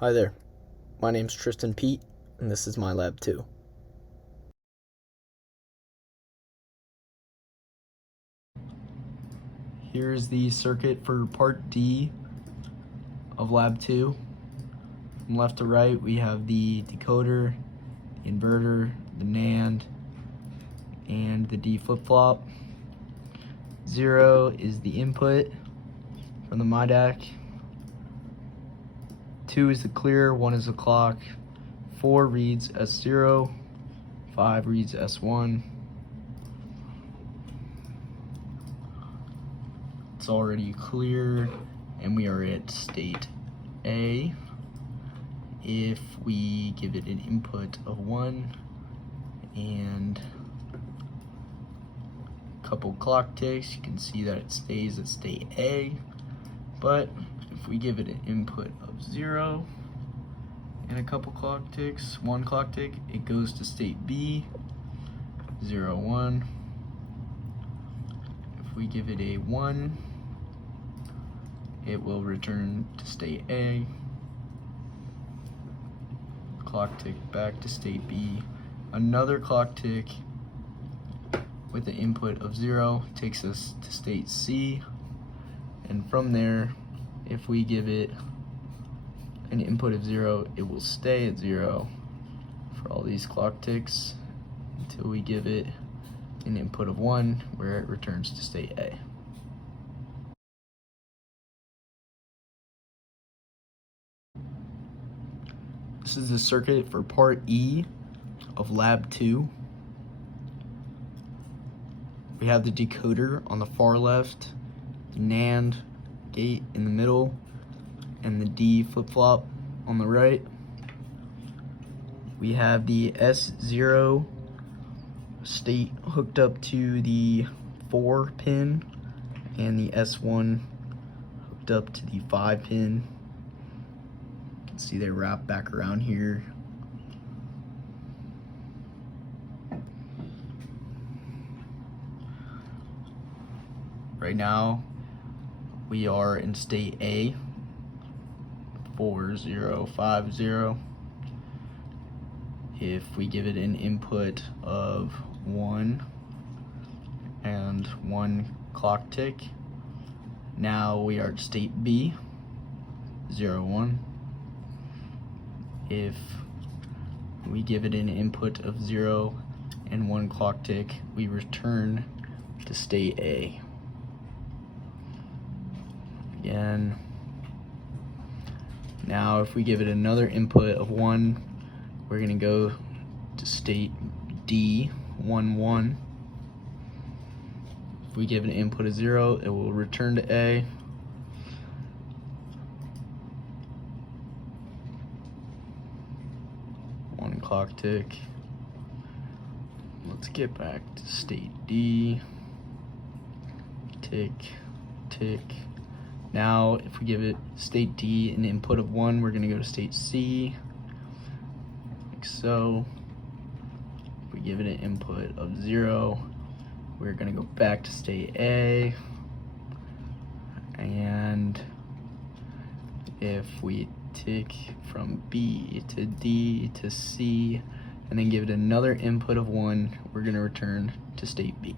Hi there, my name's Tristan Peat, and this is my lab 2. Here's the circuit for part D of lab 2. From left to right, we have the decoder, the inverter, the NAND, and the D flip-flop. 0 is the input from the MIDAC. 2 is the clear, 1 is the clock, 4 reads S0, 5 reads S1. It's already clear, and we are at state A. If we give it an input of 1 and a couple clock ticks, you can see that it stays at state A. But if we give it an input of 0 and a couple clock ticks, 1 clock tick, it goes to state B, 0, 1. If we give it a 1, it will return to state A. Clock tick back to state B. Another clock tick with an input of 0 takes us to state C. And from there, if we give it an input of 0, it will stay at 0 for all these clock ticks until we give it an input of 1, where it returns to state A. This is the circuit for part E of lab 2. We have the decoder on the far left, the NAND gate in the middle, and the D flip-flop on the right. We have the S0 state hooked up to the 4 pin and the S1 hooked up to the 5 pin. You can see they wrap back around here. Right now, we are in state A, 4050. If we give it an input of 1 and 1 clock tick, now we are at state B, 0, 1. If we give it an input of 0 and 1 clock tick, we return to state A. Again. Now if we give it another input of 1, we're going to go to state D, 1, 1. If we give it an input of 0, it will return to A. One clock tick. Let's get back to state D. Tick, tick. Now, if we give it state D an input of 1, we're going to go to state C, like so. If we give it an input of 0, we're going to go back to state A. And if we tick from B to D to C, and then give it another input of 1, we're going to return to state B.